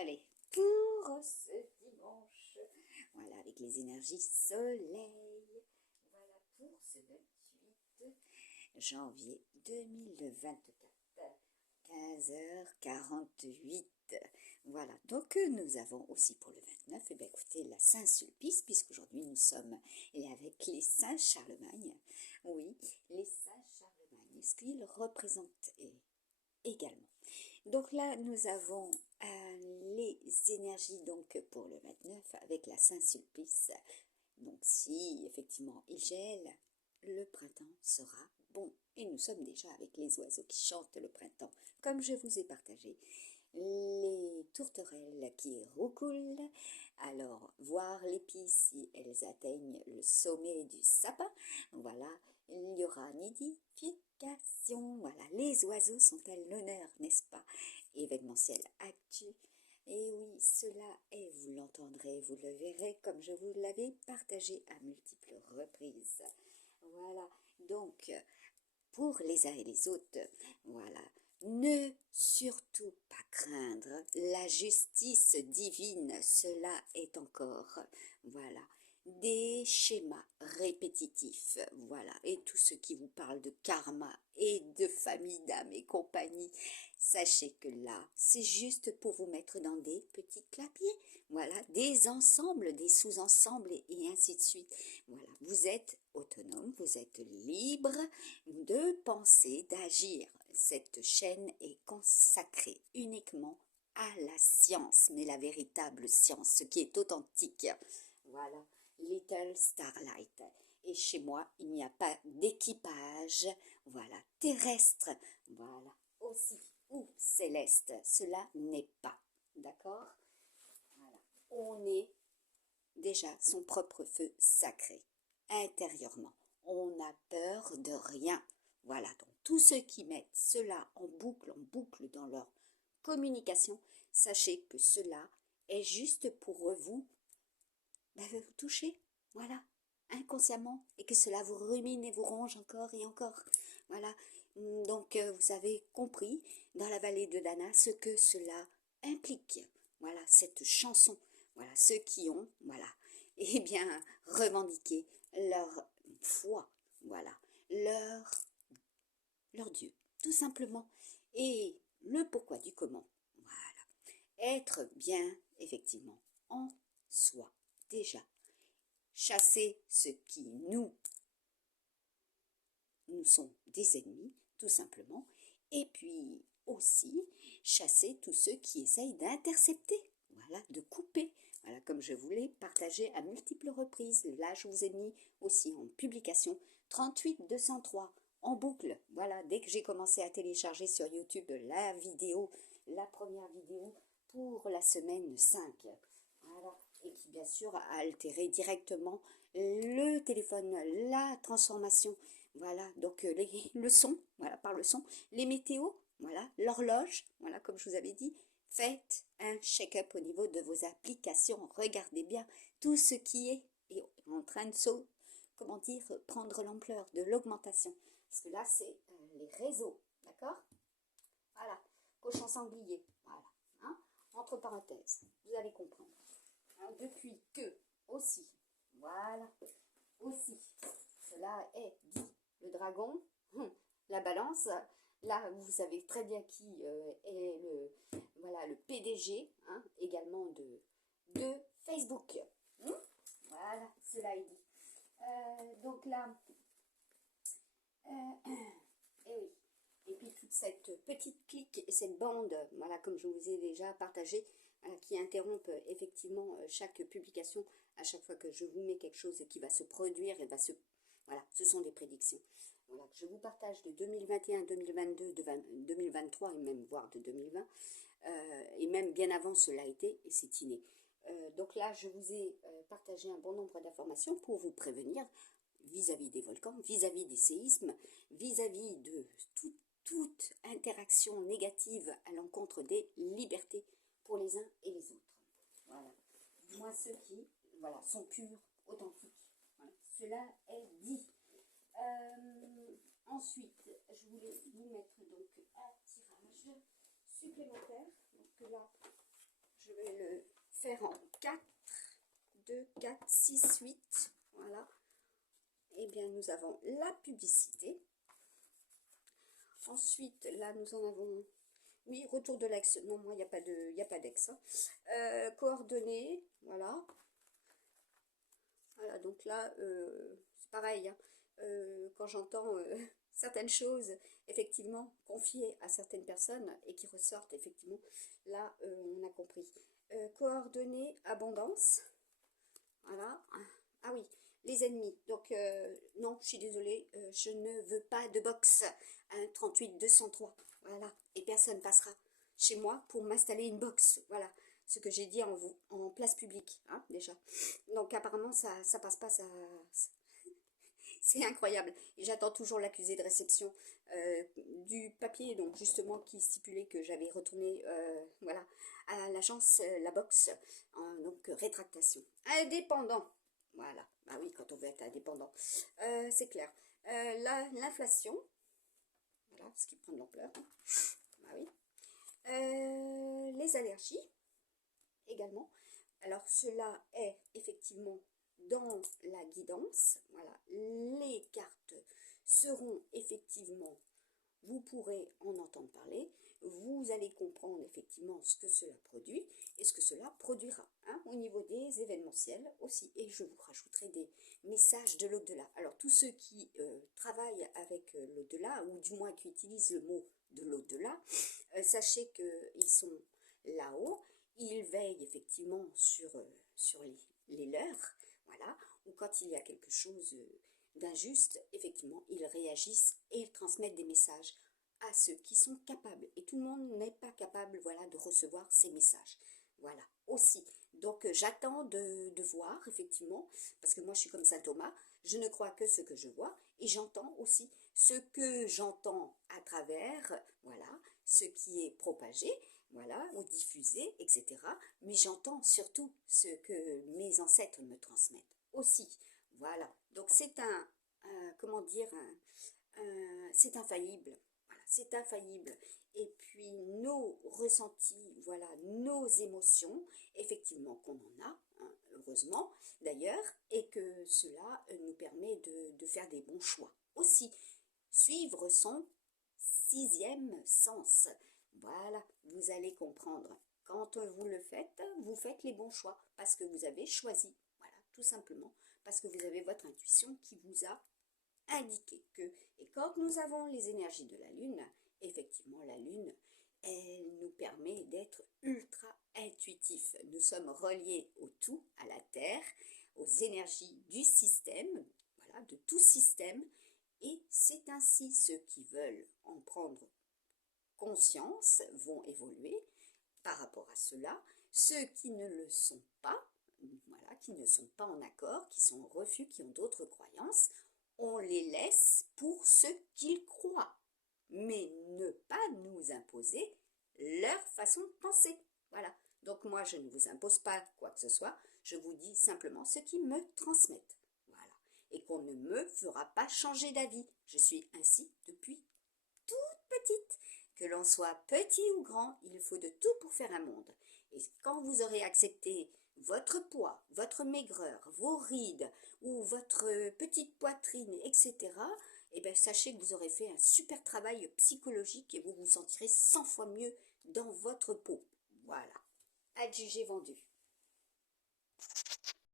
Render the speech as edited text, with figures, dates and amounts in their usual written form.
Allez, pour ce dimanche, voilà, avec les énergies soleil, voilà pour ce 28 janvier 2024, 15h48. Voilà, donc nous avons aussi pour le 29, eh bien, écoutez, la Saint-Sulpice, puisqu'aujourd'hui nous sommes avec les Saint-Charlemagne. Oui, les Saint-Charlemagne, ce qu'ils représentent également. Donc là, nous avons les énergies donc pour le 29 avec la Saint-Sulpice. Donc si effectivement il gèle, le printemps sera bon. Et nous sommes déjà avec les oiseaux qui chantent le printemps. Comme je vous ai partagé, les tourterelles qui roucoulent. Alors, voir les pies si elles atteignent le sommet du sapin. Voilà, il y aura nidification. Voilà, les oiseaux sont à l'honneur, n'est-ce pas? Événementiel actu. Et oui, cela est, vous l'entendrez, vous le verrez, comme je vous l'avais partagé à multiples reprises. Voilà, donc, pour les uns et les autres, voilà, ne surtout pas craindre la justice divine, cela est encore, voilà, des schémas répétitifs, voilà, et tout ce qui vous parle de karma et de famille d'âme et compagnie, sachez que là, c'est juste pour vous mettre dans des petits clapiers, voilà, des ensembles, des sous-ensembles et ainsi de suite. Voilà, vous êtes autonome, vous êtes libre de penser, d'agir. Cette chaîne est consacrée uniquement à la science, mais la véritable science, ce qui est authentique. Voilà, Little Starlight. Et chez moi, il n'y a pas d'équipage, voilà, terrestre, voilà, aussi, ou céleste. Cela n'est pas, d'accord? Voilà, on est déjà son propre feu sacré, intérieurement. On n'a peur de rien. Voilà, donc tous ceux qui mettent cela en boucle dans leur communication, sachez que cela est juste pour vous, vous toucher, voilà, inconsciemment, et que cela vous rumine et vous ronge encore et encore. Voilà, donc vous avez compris dans la vallée de Dana ce que cela implique. Voilà, cette chanson. Voilà, ceux qui ont, voilà, eh bien, revendiqué leur foi, voilà, leur Dieu, tout simplement. Et le pourquoi du comment, voilà, être bien, effectivement, en soi, déjà, chasser ce qui nous sont des ennemis, tout simplement, et puis aussi chasser tous ceux qui essayent d'intercepter, voilà, de couper. Voilà, comme je vous l'ai partagé à multiples reprises. Là, je vous ai mis aussi en publication 38 203 en boucle. Voilà, dès que j'ai commencé à télécharger sur YouTube la vidéo, la première vidéo pour la semaine 5. Voilà, et qui bien sûr a altéré directement le téléphone, la transformation. Voilà, donc le son, voilà, par le son, les météos, voilà, l'horloge, voilà, comme je vous avais dit. Faites un check-up au niveau de vos applications. Regardez bien tout ce qui est en train de comment dire, prendre l'ampleur de l'augmentation. Parce que là, c'est les réseaux, d'accord? Voilà, cochon sanglier, voilà, hein, entre parenthèses, vous allez comprendre. Hein, depuis que, aussi, voilà, aussi, cela est dit, le dragon, la balance. Là, vous savez très bien qui est le PDG, hein, également de Facebook. Voilà, cela est dit. Donc là, et oui. Et puis toute cette petite clique et cette bande, voilà, comme je vous ai déjà partagé, qui interrompent effectivement chaque publication à chaque fois que je vous mets quelque chose qui va se produire et va se... Voilà, ce sont des prédictions. Voilà, que je vous partage de 2021, 2022, de 2023 et même voire de 2020. Et même bien avant cela a été et c'est inné. Donc là, je vous ai partagé un bon nombre d'informations pour vous prévenir vis-à-vis des volcans, vis-à-vis des séismes, vis-à-vis de toute interaction négative à l'encontre des libertés pour les uns et les autres. Voilà. Moi, ceux qui voilà, sont purs, authentiques. Voilà. Cela est dit. Ensuite, je voulais vous mettre donc un tirage supplémentaire. Donc là, je vais le faire en 4, 2, 4, 6, 8. Voilà. Eh bien, nous avons la publicité. Ensuite, là, nous en avons... Oui, retour de l'ex. Non, moi, il n'y a pas d'ex. Hein. Coordonnées, voilà. Voilà, donc là, c'est pareil. Hein. Quand j'entends certaines choses, effectivement, confiées à certaines personnes et qui ressortent, effectivement, là, on a compris. Coordonnées, abondance. Voilà. Ah oui, les ennemis. Donc, non, je suis désolée, je ne veux pas de box. 38 203. Voilà. Et personne passera chez moi pour m'installer une box. Voilà. Ce que j'ai dit en place publique, hein, déjà. Donc, apparemment, ça passe pas, c'est incroyable. Et j'attends toujours l'accusé de réception du papier, donc justement, qui stipulait que j'avais retourné, voilà, à l'agence, la box, donc rétractation. Indépendant. Voilà. Ah oui, quand on veut être indépendant. C'est clair. L'inflation. Voilà, ce qui prend de l'ampleur. Hein. Ah oui. Les allergies également. Alors, cela est effectivement dans la guidance. Voilà, les cartes seront effectivement, vous pourrez en entendre parler, vous allez comprendre effectivement ce que cela produit et ce que cela produira, hein, au niveau des événementiels aussi. Et je vous rajouterai des messages de l'au-delà. Alors, tous ceux qui travaillent avec l'au-delà, ou du moins qui utilisent le mot de l'au-delà, sachez qu'ils sont là-haut. Ils veillent effectivement sur les leurs, voilà, ou quand il y a quelque chose d'injuste, effectivement, ils réagissent et ils transmettent des messages à ceux qui sont capables. Et tout le monde n'est pas capable, voilà, de recevoir ces messages. Voilà, aussi. Donc, j'attends de voir, effectivement, parce que moi, je suis comme saint Thomas, je ne crois que ce que je vois, et j'entends aussi ce que j'entends à travers, voilà, ce qui est propagé, voilà, ou diffusé, etc. Mais j'entends surtout ce que mes ancêtres me transmettent aussi. Voilà, donc c'est comment dire, c'est infaillible. Voilà, c'est infaillible. Et puis nos ressentis, voilà, nos émotions, effectivement qu'on en a, hein, heureusement d'ailleurs, et que cela nous permet de faire des bons choix aussi. Suivre son sixième sens. Voilà, vous allez comprendre. Quand vous le faites, vous faites les bons choix parce que vous avez choisi. Voilà, tout simplement parce que vous avez votre intuition qui vous a indiqué que. Et quand nous avons les énergies de la Lune, effectivement, la Lune, elle nous permet d'être ultra intuitifs. Nous sommes reliés au tout, à la Terre, aux énergies du système, voilà, de tout système. Et c'est ainsi ceux qui veulent en prendre conscience vont évoluer par rapport à cela. Ceux qui ne le sont pas, voilà, qui ne sont pas en accord, qui sont en refus, qui ont d'autres croyances, on les laisse pour ce qu'ils croient, mais ne pas nous imposer leur façon de penser. Voilà. Donc moi, je ne vous impose pas quoi que ce soit, je vous dis simplement ce qu'ils me transmettent. Voilà. Et qu'on ne me fera pas changer d'avis. Je suis ainsi depuis toute petite. Que l'on soit petit ou grand, il faut de tout pour faire un monde. Et quand vous aurez accepté votre poids, votre maigreur, vos rides ou votre petite poitrine, etc., eh bien, sachez que vous aurez fait un super travail psychologique et vous vous sentirez 100 fois mieux dans votre peau. Voilà. Adjugé vendu.